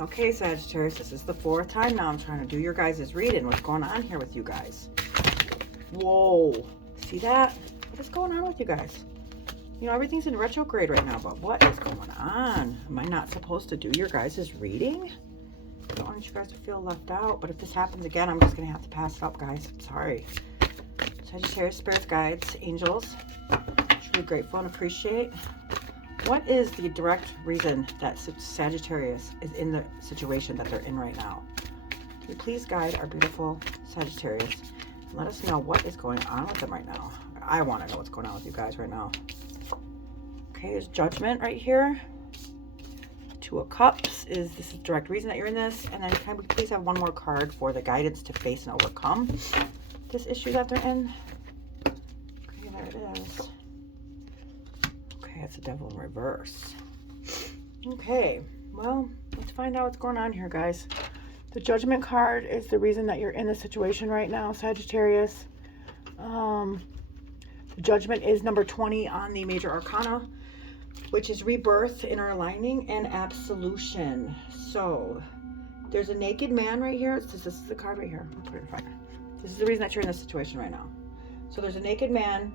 Okay, Sagittarius, this is the 4th time now I'm trying to do your guys' reading. What's going on here with you guys? Whoa. See that? What is going on with you guys? You know, everything's in retrograde right now, but what is going on? Am I not supposed to do your guys' reading? I don't want you guys to feel left out, but if this happens again, I'm just going to have to pass it up, guys. I'm sorry. Sagittarius, spirits, guides, angels, truly grateful and appreciate. What is the direct reason that Sagittarius is in the situation that they're in right now? Can you please guide our beautiful Sagittarius and let us know what is going on with them right now? I want to know what's going on with you guys right now. Okay, there's Judgment right here. 2 of Cups is this is the direct reason that you're in this. And then can we please have one more card for the guidance to face and overcome this issue that they're in? Okay, there it is. Okay, it's the Devil in reverse. Okay, well, let's find out what's going on here, guys. The Judgment card is the reason that you're in this situation right now, Sagittarius. The Judgment is number 20 on the Major Arcana, which is rebirth, inner aligning, and absolution. So there's a naked man right here. This is the card right here. This is the reason that you're in this situation right now. So there's a naked man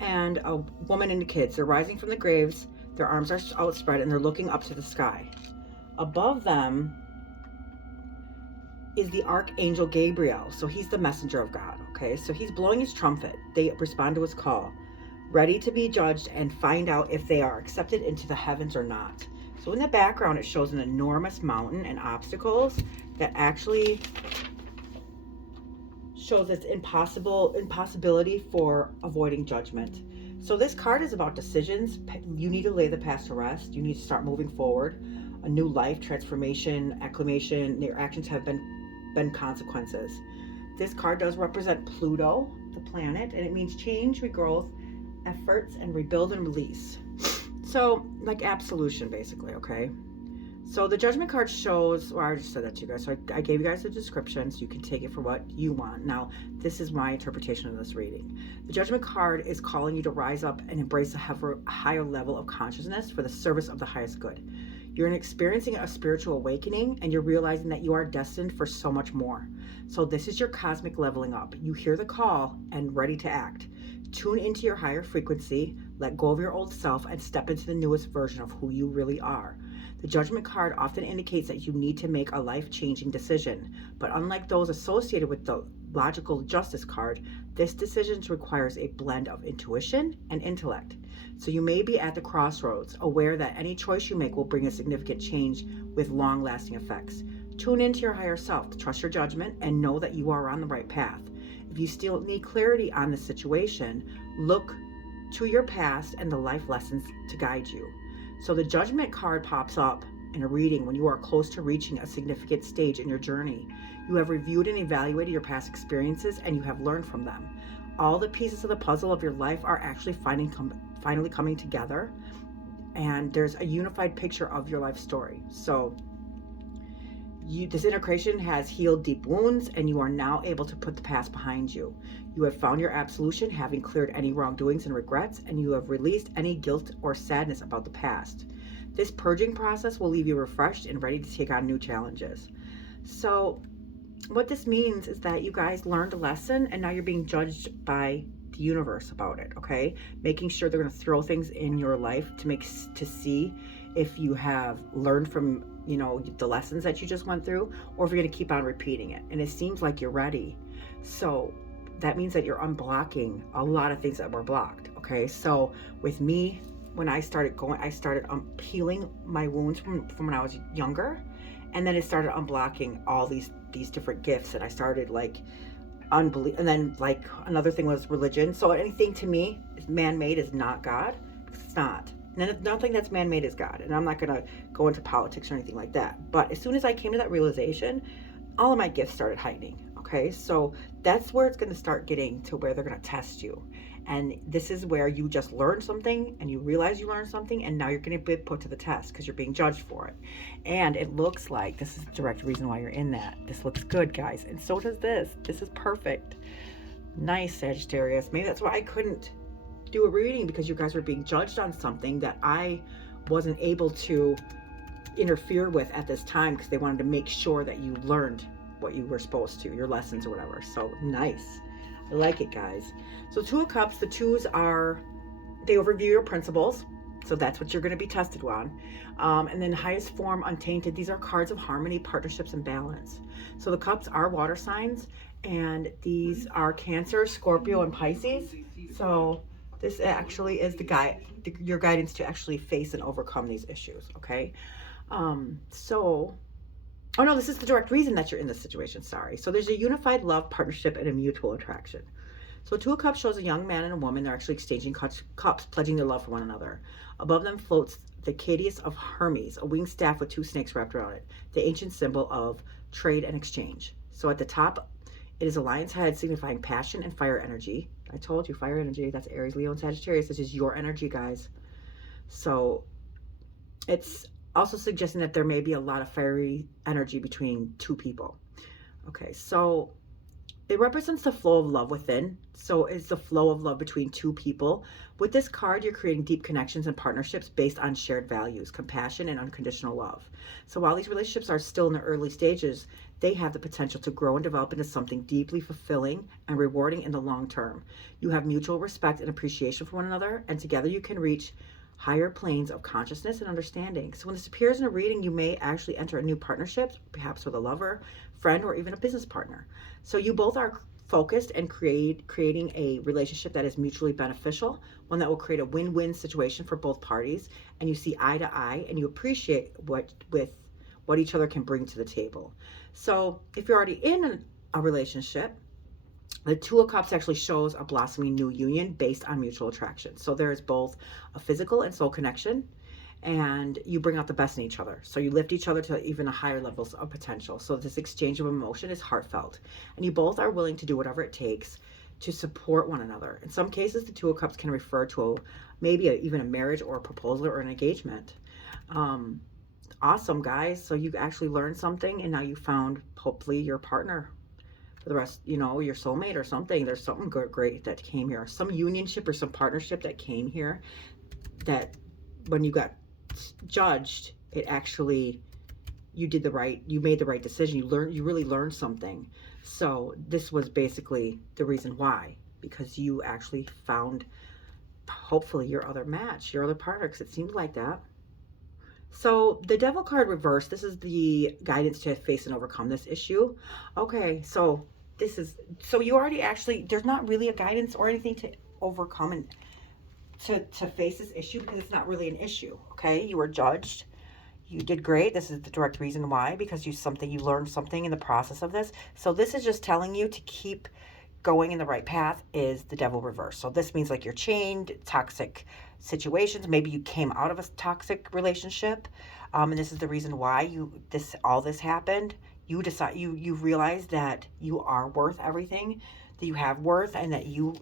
and a woman and the kids. They're rising from the graves. Their arms are outspread and they're looking up to the sky. Above them is the Archangel Gabriel. So he's the messenger of God. Okay, so he's blowing his trumpet. They respond to his call, ready to be judged and find out if they are accepted into the heavens or not. So in the background, it shows an enormous mountain and obstacles that actually shows its impossibility for avoiding judgment. So this card is about decisions. You need to lay the past to rest. You need to start moving forward. A new life, transformation, acclamation. Your actions have been consequences. This card does represent Pluto, the planet, and it means change, regrowth, efforts, and rebuild and release. So like absolution, basically. Okay, so the Judgment card shows, well, I just said that to you guys, so I gave you guys the description so you can take it for what you want. Now this is my interpretation of this reading. The Judgment card is calling you to rise up and embrace a higher level of consciousness for the service of the highest good. You're experiencing a spiritual awakening and you're realizing that you are destined for so much more. So this is your cosmic leveling up. You hear the call and ready to act. Tune into your higher frequency, let go of your old self, and step into the newest version of who you really are. The Judgment card often indicates that you need to make a life-changing decision, but unlike those associated with the logical Justice card, this decision requires a blend of intuition and intellect. So you may be at the crossroads, aware that any choice you make will bring a significant change with long-lasting effects. Tune into your higher self, trust your judgment, and know that you are on the right path. If you still need clarity on the situation, look to your past and the life lessons to guide you. So the Judgment card pops up in a reading when you are close to reaching a significant stage in your journey. You have reviewed and evaluated your past experiences and you have learned from them. All the pieces of the puzzle of your life are actually finally coming together, and there's a unified picture of your life story. So this integration has healed deep wounds and you are now able to put the past behind you. You have found your absolution, having cleared any wrongdoings and regrets, and you have released any guilt or sadness about the past. This purging process will leave you refreshed and ready to take on new challenges. So what this means is that you guys learned a lesson and now you're being judged by the universe about it, okay? Making sure they're going to throw things in your life to see if you have learned from, you know, the lessons that you just went through, or if you're going to keep on repeating it. And it seems like you're ready. So that means that you're unblocking a lot of things that were blocked, okay? So with me, when I started healing my wounds from when I was younger, and then it started unblocking all these different gifts, and I started like unbelief. And then like another thing was religion. So anything to me is man-made is not God. It's not. Nothing that's man-made is God. And I'm not going to go into politics or anything like that. But as soon as I came to that realization, all of my gifts started heightening. Okay, so that's where it's going to start getting to where they're going to test you. And this is where you just learned something and you realize you learned something, and now you're going to be put to the test because you're being judged for it. And it looks like this is the direct reason why you're in that. This looks good, guys. And so does this. This is perfect. Nice, Sagittarius. Maybe that's why I couldn't do a reading, because you guys were being judged on something that I wasn't able to interfere with at this time because they wanted to make sure that you learned what you were supposed to, your lessons or whatever. So nice. I like it, guys. So Two of Cups, the twos are, they overview your principles. So that's what you're going to be tested on. And then highest form, untainted. These are cards of harmony, partnerships, and balance. So the cups are water signs, and these are Cancer, Scorpio, and Pisces. So this actually is your guidance to actually face and overcome these issues. Okay. Oh no, this is the direct reason that you're in this situation. Sorry. So there's a unified love, partnership, and a mutual attraction. So Two of Cups shows a young man and a woman. They're actually exchanging cups, pledging their love for one another. Above them floats the Cadius of Hermes, a winged staff with two snakes wrapped around it, the ancient symbol of trade and exchange. So at the top, it is a lion's head signifying passion and fire energy. I told you, fire energy. That's Aries, Leo, and Sagittarius. This is your energy, guys. So it's also suggesting that there may be a lot of fiery energy between two people. Okay, so it represents the flow of love within. So it's the flow of love between two people. With this card, you're creating deep connections and partnerships based on shared values, compassion, and unconditional love. So while these relationships are still in the early stages, they have the potential to grow and develop into something deeply fulfilling and rewarding in the long term. You have mutual respect and appreciation for one another, and together you can reach higher planes of consciousness and understanding. So when this appears in a reading, you may actually enter a new partnership, perhaps with a lover, friend, or even a business partner. So you both are focused and creating a relationship that is mutually beneficial, one that will create a win-win situation for both parties, and you see eye to eye and you appreciate what each other can bring to the table. So if you're already in a relationship, the Two of Cups actually shows a blossoming new union based on mutual attraction. So there is both a physical and soul connection, and you bring out the best in each other. So you lift each other to even a higher levels of potential. So this exchange of emotion is heartfelt, and you both are willing to do whatever it takes to support one another. In some cases, the Two of Cups can refer to even a marriage or a proposal or an engagement. Awesome, guys. So you've actually learned something, and now you found hopefully your partner for the rest, your soulmate or something. There's something great that came here, some unionship or some partnership that came here, that when you got judged, it actually, you made the right decision. You really learned something. So this was basically the reason why, because you actually found hopefully your other match, your other partner, because it seemed like that. So the Devil card reversed, this is the guidance to face and overcome this issue. Okay, so you already actually, there's not really a guidance or anything to overcome and to face this issue, because it's not really an issue. Okay, you were judged, you did great. This is the direct reason why, because you learned something in the process of this. So this is just telling you to keep going in the right path, is the Devil reverse. So this means like you're chained, toxic situations. Maybe you came out of a toxic relationship, and this is the reason why all this happened. You realize that you are worth everything, that you have worth, and that you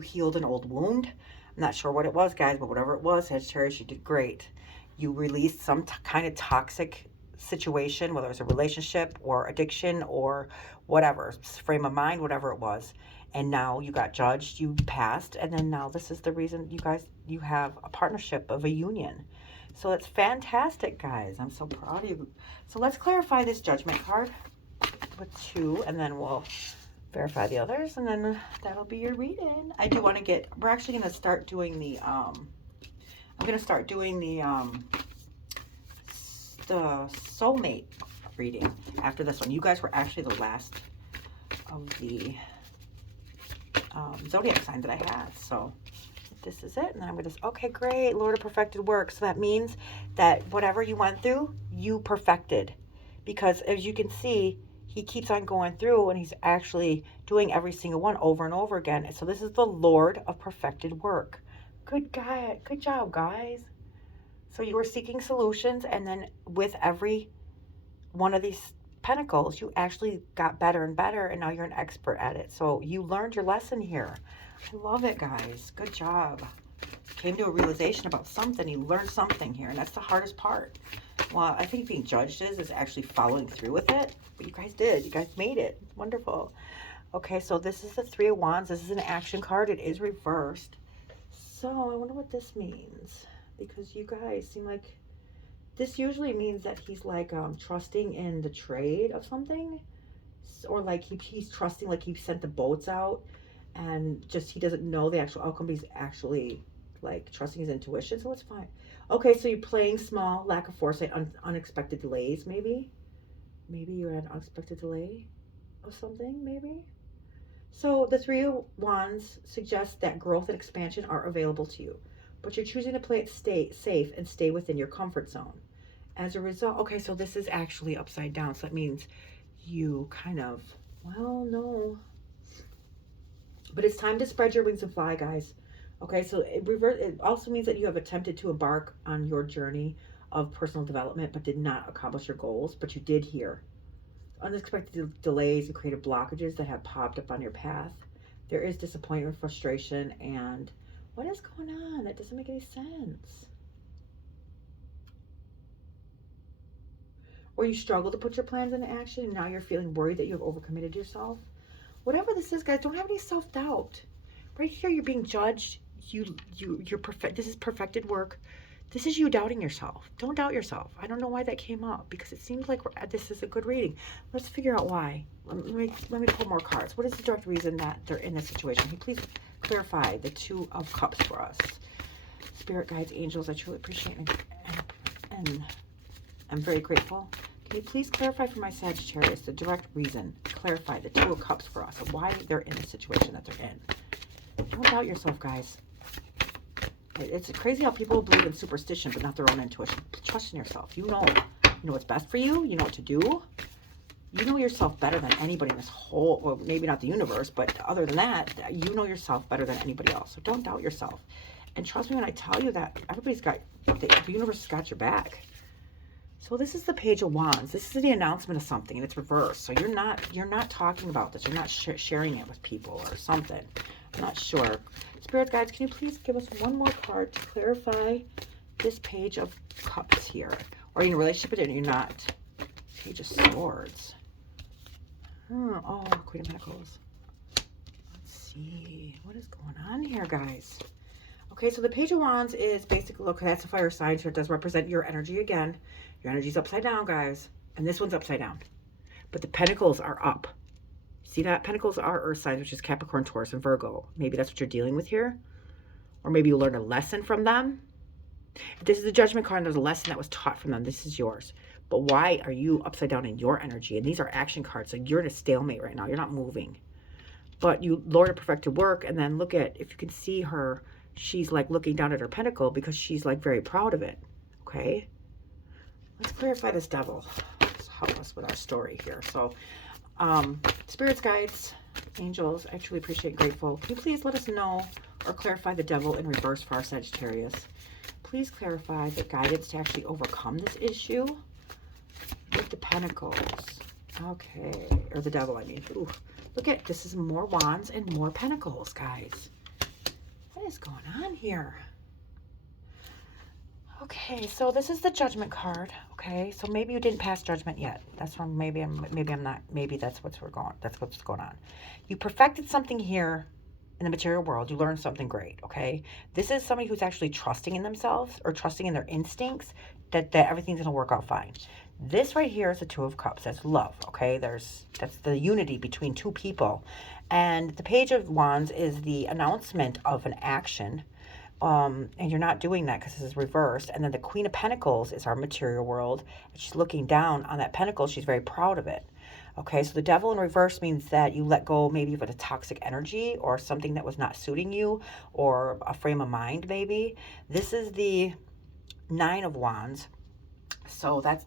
healed an old wound. I'm not sure what it was, guys, but whatever it was, Sagittarius, you did great. You released some kind of toxic situation, whether it was a relationship or addiction or whatever, frame of mind, whatever it was. And now you got judged, you passed, and then now this is the reason you have a partnership of a union. So it's fantastic, guys. I'm so proud of you. So let's clarify this Judgment card with two, and then we'll verify the others, and then that'll be your reading. I do want to we're actually going to start doing the, I'm going to start doing the soulmate reading after this one. You guys were actually the last of the zodiac sign that I had. So this is it. And then I'm going to, okay, great. Lord of perfected work. So that means that whatever you went through, you perfected. Because as you can see, he keeps on going through, and he's actually doing every single one over and over again. So this is the Lord of perfected work. Good job, guys. So you were seeking solutions, and then with every one of these pentacles, you actually got better and better, and now you're an expert at it. So you learned your lesson here. I love it, guys. Good job. Came to a realization about something. You learned something here, and that's the hardest part. Well, I think being judged is actually following through with it. But you guys did. You guys made it. It's wonderful. Okay, so this is the Three of Wands. This is an action card. It is reversed. So I wonder what this means, because you guys seem like This usually means that he's like trusting in the trade of something, or like he's trusting, like he sent the boats out and just he doesn't know the actual outcome. He's actually like trusting his intuition, so it's fine. Okay, so you're playing small, lack of foresight, unexpected delays, maybe. Maybe you had an unexpected delay of something, maybe. So the Three of Wands suggests that growth and expansion are available to you, but you're choosing to play it safe and stay within your comfort zone. As a result, okay, so this is actually upside down, so that means you kind of, well, no, but it's time to spread your wings and fly, guys. Okay, so it also means that you have attempted to embark on your journey of personal development, but did not accomplish your goals, but you did here. Unexpected delays and creative blockages that have popped up on your path. There is disappointment, frustration, and what is going on? That doesn't make any sense. Or you struggle to put your plans into action, and now you're feeling worried that you have overcommitted yourself. Whatever this is, guys, don't have any self-doubt. Right here, you're being judged. You're perfect. This is perfected work. This is you doubting yourself. Don't doubt yourself. I don't know why that came up, because it seems like this is a good reading. Let's figure out why. Let me pull more cards. What is the direct reason that they're in this situation? Can you please clarify the Two of Cups for us? Spirit guides, angels, I truly appreciate it, and I'm very grateful. Can you please clarify for my Sagittarius the direct reason? Clarify the Two of Cups for us of why they're in the situation that they're in. Don't doubt yourself, guys. It's crazy how people believe in superstition, but not their own intuition. Trust in yourself. You know what's best for you. You know what to do. You know yourself better than anybody in this whole, well, maybe not the universe, but other than that, you know yourself better than anybody else. So don't doubt yourself. And trust me when I tell you that everybody's got, the universe has got your back. So this is the Page of Wands. This is the announcement of something, and it's reversed. So you're not talking about this. You're not sharing it with people or something. I'm not sure. Spirit guides, can you please give us one more card to clarify this Page of Cups here? Or are you in a relationship with it or you're not? Page of Swords. Oh, Queen of Pentacles. Let's see. What is going on here, guys? Okay, so the Page of Wands is basically, look, that's a fire sign, so it does represent your energy again. Your energy's upside down, guys. And this one's upside down. But the Pentacles are up. See that? Pentacles are earth signs, which is Capricorn, Taurus, and Virgo. Maybe that's what you're dealing with here. Or maybe you learned a lesson from them. If this is the Judgment card and there's a lesson that was taught from them, this is yours. But why are you upside down in your energy? And these are action cards. So you're in a stalemate right now. You're not moving. But you Lord of perfected work. And then look at, if you can see her, she's like looking down at her pentacle because she's like very proud of it. Okay. Let's clarify this Devil. Let's help us with our story here. So, spirits, guides, angels, I truly appreciate and grateful. Can you please let us know or clarify the Devil in reverse for our Sagittarius? Please clarify the guidance to actually overcome this issue with the Pentacles. Okay, or the Devil, I mean. Ooh, look at, this is more Wands and more Pentacles, guys. What is going on here? Okay, so this is the Judgment card. Okay, so maybe you didn't pass judgment yet. That's wrong. Maybe I'm not. Maybe that's what's going on. You perfected something here in the material world. You learned something great. Okay, this is somebody who's actually trusting in themselves or trusting in their instincts that everything's gonna work out fine. This right here is the Two of Cups. That's love. Okay, that's the unity between two people, and the Page of Wands is the announcement of an action. And you're not doing that because this is reversed. And then the Queen of Pentacles is our material world. And she's looking down on that pentacle. She's very proud of it. Okay, so the Devil in reverse means that you let go maybe of a toxic energy or something that was not suiting you or a frame of mind maybe. This is the Nine of Wands. So that's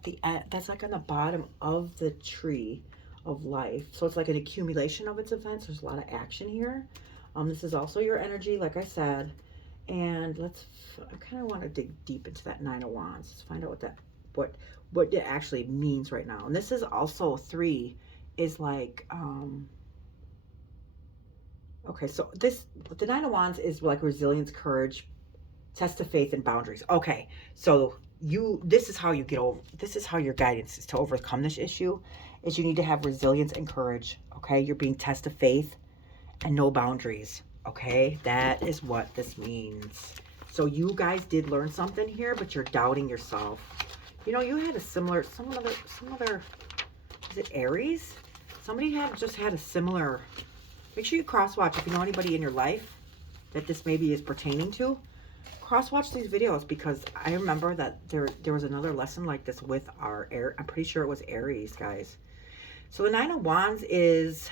like on the bottom of the tree of life. So it's like an accumulation of its events. There's a lot of action here. This is also your energy, like I said. And I kind of want to dig deep into that Nine of Wands. Let's find out what it actually means right now. And this is also 3 is like, okay, so the Nine of Wands is like resilience, courage, test of faith, and boundaries. Okay, so this is how you get over, this is how your guidance is to overcome this issue, is you need to have resilience and courage. Okay, you're being test of faith and no boundaries. Okay, that is what this means. So you guys did learn something here, but you're doubting yourself. You know, you had a similar, some other, is it Aries? Somebody just had a similar, make sure you cross-watch if you know anybody in your life that this maybe is pertaining to. Cross-watch these videos because I remember that there was another lesson like this with our I'm pretty sure it was Aries, guys. So the Nine of Wands is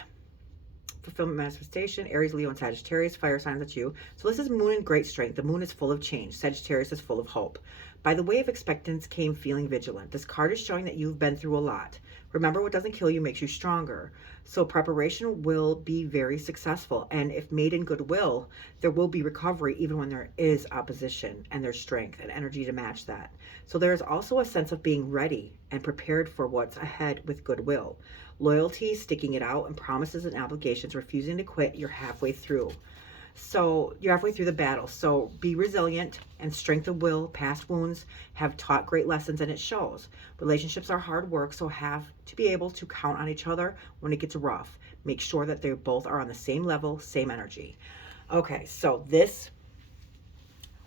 fulfillment, manifestation, Aries, Leo, and Sagittarius, fire signs, that's you. So this is moon in great strength. The moon is full of change. Sagittarius is full of hope. By the way of expectance came feeling vigilant. This card is showing that you've been through a lot. Remember, what doesn't kill you makes you stronger. So preparation will be very successful. And if made in goodwill, there will be recovery even when there is opposition, and there's strength and energy to match that. So there is also a sense of being ready and prepared for what's ahead with goodwill. Loyalty, sticking it out, and promises and obligations, refusing to quit, you're halfway through. So you're halfway through the battle. So be resilient, and strength of will, past wounds have taught great lessons, and it shows. Relationships are hard work, so have to be able to count on each other when it gets rough. Make sure that they both are on the same level, same energy. Okay, so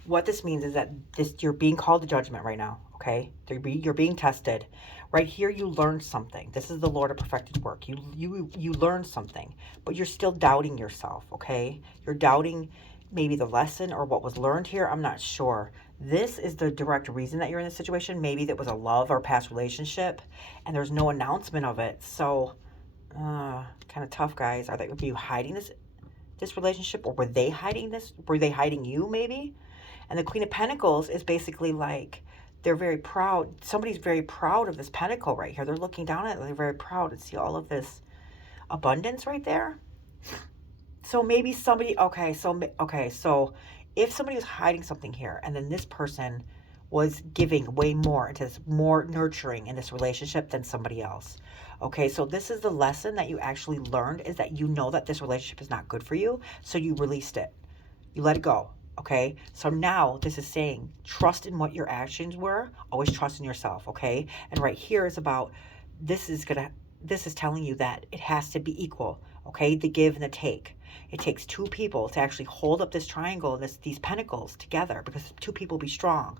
what this means is that you're being called to judgment right now, okay? You're being tested. Right here, you learned something. This is the Lord of perfected work. You learned something, but you're still doubting yourself, okay? You're doubting maybe the lesson or what was learned here. I'm not sure. This is the direct reason that you're in this situation. Maybe that was a love or past relationship, and there's no announcement of it. So, kind of tough, guys. Were you hiding this relationship, or were they hiding this? Were they hiding you, maybe? And the Queen of Pentacles is basically like, they're very proud. Somebody's very proud of this pentacle right here. They're looking down at it. They're very proud to see all of this abundance right there. So maybe somebody, okay, so if somebody was hiding something here, and then this person was giving way more into this, more nurturing in this relationship than somebody else. Okay, so this is the lesson that you actually learned, is that you know that this relationship is not good for you, so you released it. You let it go. Okay, so now this is saying trust in what your actions were. Always trust in yourself. Okay, and right here is about, this is telling you that it has to be equal. Okay, the give and the take. It takes two people to actually hold up this triangle, these pentacles together, because two people be strong.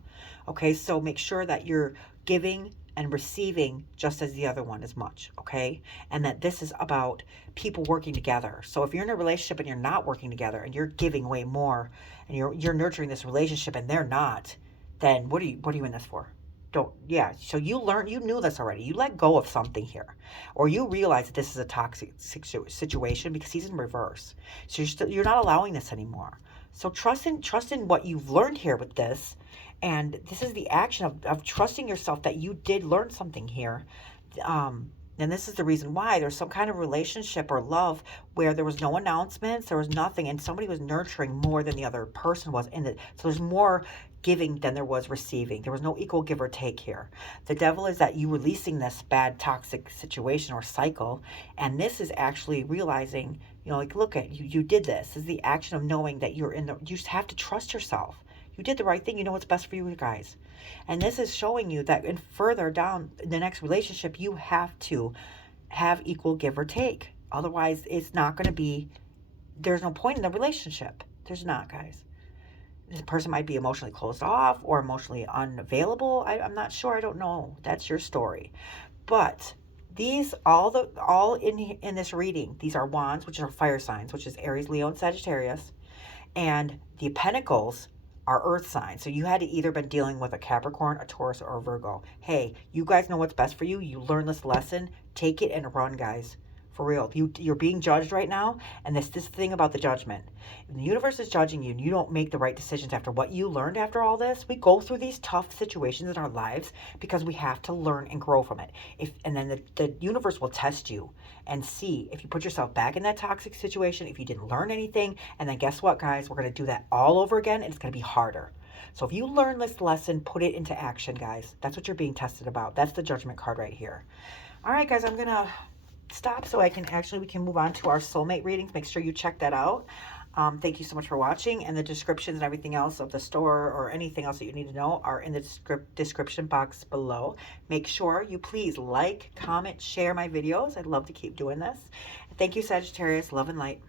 Okay, so make sure that you're giving and receiving just as the other one as much, okay? And that this is about people working together. So if you're in a relationship and you're not working together, and you're giving way more, and you're nurturing this relationship and they're not, then what are you in this for? So you knew this already. You let go of something here, or you realize that this is a toxic situation because he's in reverse. So you're not allowing this anymore. So trust in what you've learned here with this. And this is the action of trusting yourself that you did learn something here. And this is the reason why there's some kind of relationship or love where there was no announcements, there was nothing, and somebody was nurturing more than the other person was in it. So there's more giving than there was receiving. There was no equal give or take here. The devil is that you releasing this bad toxic situation or cycle, and this is actually realizing, like, look at you did this. This is the action of knowing that you just have to trust yourself. You did the right thing. You know what's best for you guys. And this is showing you that in further down the next relationship, you have to have equal give or take. Otherwise, it's not going to be, there's no point in the relationship. There's not, guys. This person might be emotionally closed off or emotionally unavailable. I'm not sure. I don't know. That's your story. But these, all in this reading, these are wands, which are fire signs, which is Aries, Leo, and Sagittarius. And the pentacles are earth signs. So you had to either been dealing with a Capricorn, a Taurus, or a Virgo. Hey, you guys know what's best for you. You learn this lesson. Take it and run, guys. For real. You're being judged right now. And this thing about the judgment. When the universe is judging you and you don't make the right decisions after what you learned after all this, we go through these tough situations in our lives because we have to learn and grow from it. And then the universe will test you and see if you put yourself back in that toxic situation, if you didn't learn anything. And then guess what, guys? We're going to do that all over again, and it's going to be harder. So if you learn this lesson, put it into action, guys. That's what you're being tested about. That's the judgment card right here. All right, guys, I'm going to stop so we can move on to our soulmate readings. Make sure you check that out. Thank you so much for watching, and the descriptions and everything else of the store or anything else that you need to know are in the description box below. Make sure you please like, comment, share my videos. I'd love to keep doing this. Thank you, Sagittarius. Love and light.